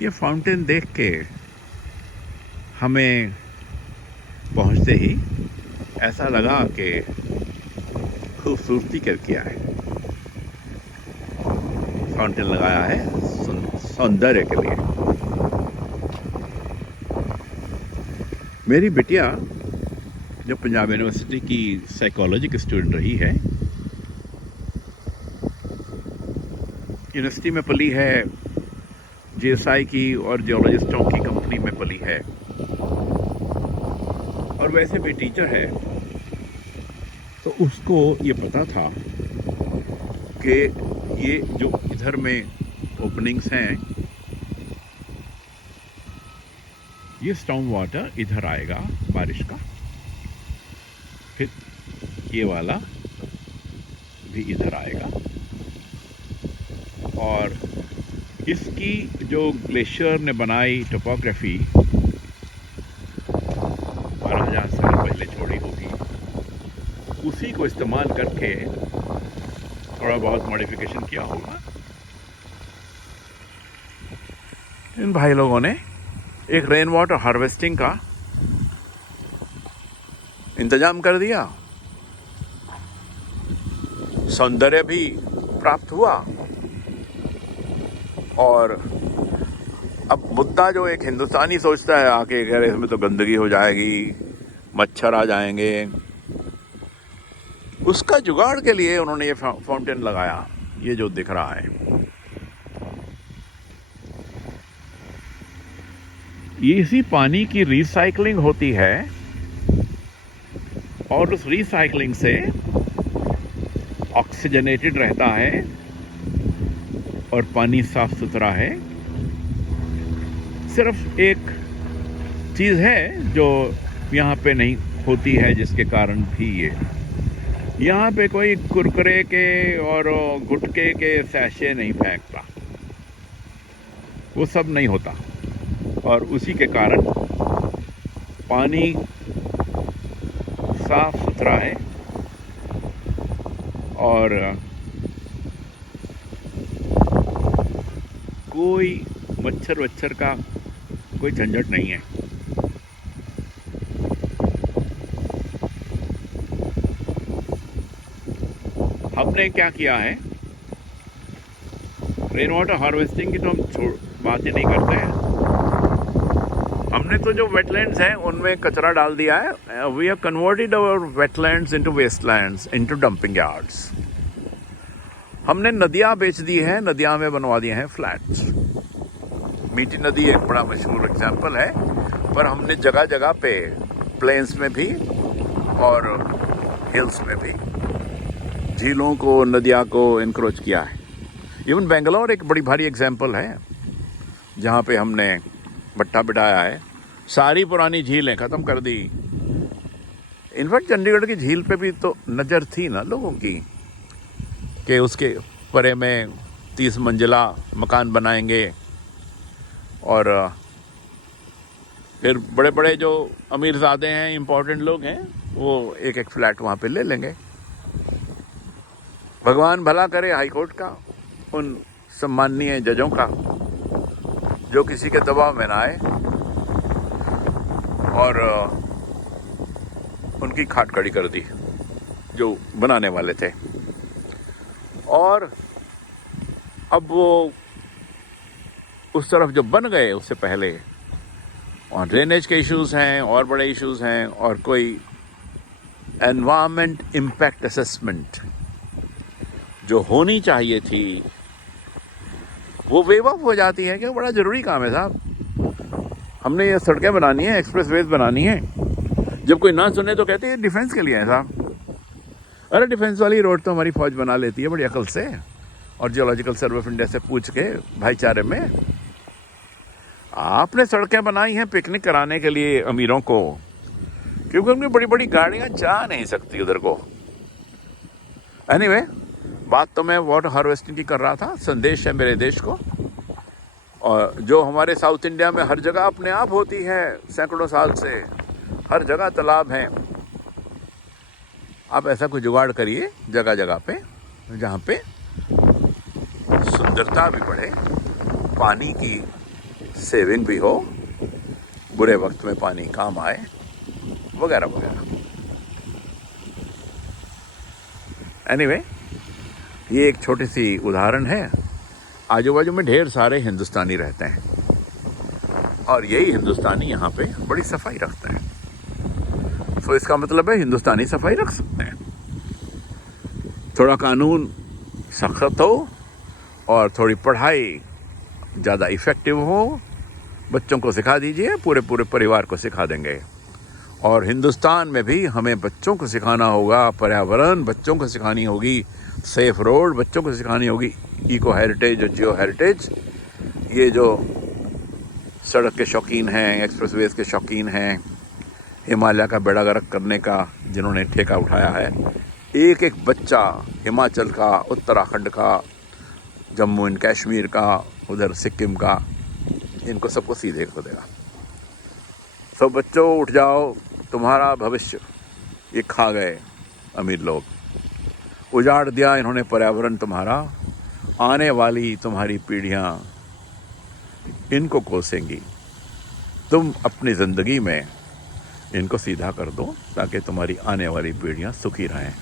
ये फाउंटेन देख के हमें पहुंचते ही ऐसा लगा कि खूबसूरती कर किया है। फाउंटेन लगाया है सौंदर्य के लिए। मेरी बिटिया जो पंजाब यूनिवर्सिटी की साइकोलॉजी की स्टूडेंट रही है, यूनिवर्सिटी में पली है, जीएसआई की और जियोलॉजिस्टों की कंपनी में पली है, और वैसे भी टीचर है। तो उसको ये पता था कि ये जो इधर में ओपनिंग्स हैं, ये स्टॉर्म वाटर इधर आएगा बारिश का, फिर ये वाला भी इधर आएगा, और इसकी जो ग्लेशियर ने बनाई टोपोग्राफी 12,000 साल पहले छोड़ी होगी, उसी को इस्तेमाल करके थोड़ा बहुत मॉडिफिकेशन किया होगा। इन भाई लोगों ने एक रेन वाटर हार्वेस्टिंग का इंतजाम कर दिया, सौंदर्य भी प्राप्त हुआ। और अब मुद्दा जो एक हिंदुस्तानी सोचता है आके, कह रहे इसमें तो गंदगी हो जाएगी, मच्छर आ जाएंगे, उसका जुगाड़ के लिए उन्होंने ये फाउंटेन लगाया, ये जो दिख रहा है। ये इसी पानी की रिसाइकलिंग होती है, और उस रिसाइकलिंग से ऑक्सीजनेटेड रहता है और पानी साफ सुथरा है। सिर्फ एक चीज़ है जो यहाँ पे नहीं होती है, जिसके कारण भी ये यहाँ पे कोई कुरकुरे के और गुटके के सैशे नहीं फेंकता, वो सब नहीं होता, और उसी के कारण पानी साफ सुथरा है और कोई मच्छर वच्छर का कोई झंझट नहीं है। हमने क्या किया है, रेन वाटर हार्वेस्टिंग की तो हम बात ही नहीं करते हैं। हमने तो जो वेटलैंड्स हैं उनमें कचरा डाल दिया है। We have converted our wetlands into wastelands, into dumping yards. हमने नदियाँ बेच दी हैं, नदियाँ में बनवा दिए हैं फ्लैट्स। मीठी नदी एक बड़ा मशहूर एग्जाम्पल है, पर हमने जगह जगह पे प्लेन्स में भी और हिल्स में भी झीलों को, नदियाँ को इनक्रोच किया है। इवन बेंगलोर एक बड़ी भारी एग्जाम्पल है, जहाँ पे हमने भट्टा बिठाया है, सारी पुरानी झीलें ख़त्म कर दी। इनफैक्ट चंडीगढ़ की झील पे भी तो नज़र थी ना लोगों की कि उसके परे में 30 मंजिला मकान बनाएंगे, और फिर बड़े बड़े जो अमीरज़ादे हैं, इम्पोर्टेंट लोग हैं, वो एक एक फ्लैट वहाँ पे ले लेंगे। भगवान भला करे हाईकोर्ट का, उन सम्माननीय जजों का, जो किसी के दबाव में ना आए और उनकी खाट खड़ी कर दी जो बनाने वाले थे। और अब वो उस तरफ जो बन गए, उससे पहले और ड्रेनेज के इश्यूज हैं और बड़े इश्यूज हैं, और कोई एनवायरनमेंट इम्पैक्ट असेसमेंट जो होनी चाहिए थी वो वेव ऑफ हो जाती है। कि बड़ा ज़रूरी काम है साहब, हमने ये सड़कें बनानी है, एक्सप्रेसवेज बनानी है। जब कोई ना सुने तो कहते हैं डिफेंस के लिए है साहब। अरे डिफेंस वाली रोड तो हमारी फौज बना लेती है बड़ी अकल से, और जियोलॉजिकल सर्वे ऑफ इंडिया से पूछ के भाईचारे में। आपने सड़कें बनाई हैं पिकनिक कराने के लिए अमीरों को, क्योंकि उनकी बड़ी बड़ी गाड़ियां जा नहीं सकती उधर को। एनीवे, बात तो मैं वाटर हार्वेस्टिंग की कर रहा था। संदेश है मेरे देश को, और जो हमारे साउथ इंडिया में हर जगह अपने आप होती है, सैकड़ों साल से हर जगह तालाब हैं। आप ऐसा कोई जुगाड़ करिए जगह जगह पे, जहाँ पे सुंदरता भी बढ़े, पानी की सेविंग भी हो, बुरे वक्त में पानी काम आए, वगैरह वगैरह। एनीवे, ये एक छोटी सी उदाहरण है। आजू बाजू में ढेर सारे हिंदुस्तानी रहते हैं और यही हिंदुस्तानी यहाँ पे बड़ी सफाई रखते हैं। तो इसका मतलब है हिंदुस्तानी सफाई रख सकते हैं। थोड़ा कानून सख्त हो और थोड़ी पढ़ाई ज़्यादा इफ़ेक्टिव हो, बच्चों को सिखा दीजिए, पूरे पूरे परिवार को सिखा देंगे। और हिंदुस्तान में भी हमें बच्चों को सिखाना होगा, पर्यावरण बच्चों को सिखानी होगी, सेफ रोड बच्चों को सिखानी होगी, इको हेरिटेज और जियो हेरिटेज। ये जो सड़क के शौकीन हैं, एक्सप्रेसवेज के शौकीन हैं, हिमालय का बेड़ा गर्क करने का जिन्होंने ठेका उठाया है, एक एक बच्चा हिमाचल का, उत्तराखंड का, जम्मू एंड कश्मीर का, उधर सिक्किम का, इनको सबको सीधे कर देगा। सब बच्चों उठ जाओ, तुम्हारा भविष्य ये खा गए अमीर लोग, उजाड़ दिया इन्होंने पर्यावरण तुम्हारा, आने वाली तुम्हारी पीढ़ियां इनको कोसेंगी। तुम अपनी ज़िंदगी में इनको सीधा कर दो ताकि तुम्हारी आने वाली पीढ़ियां सुखी रहें।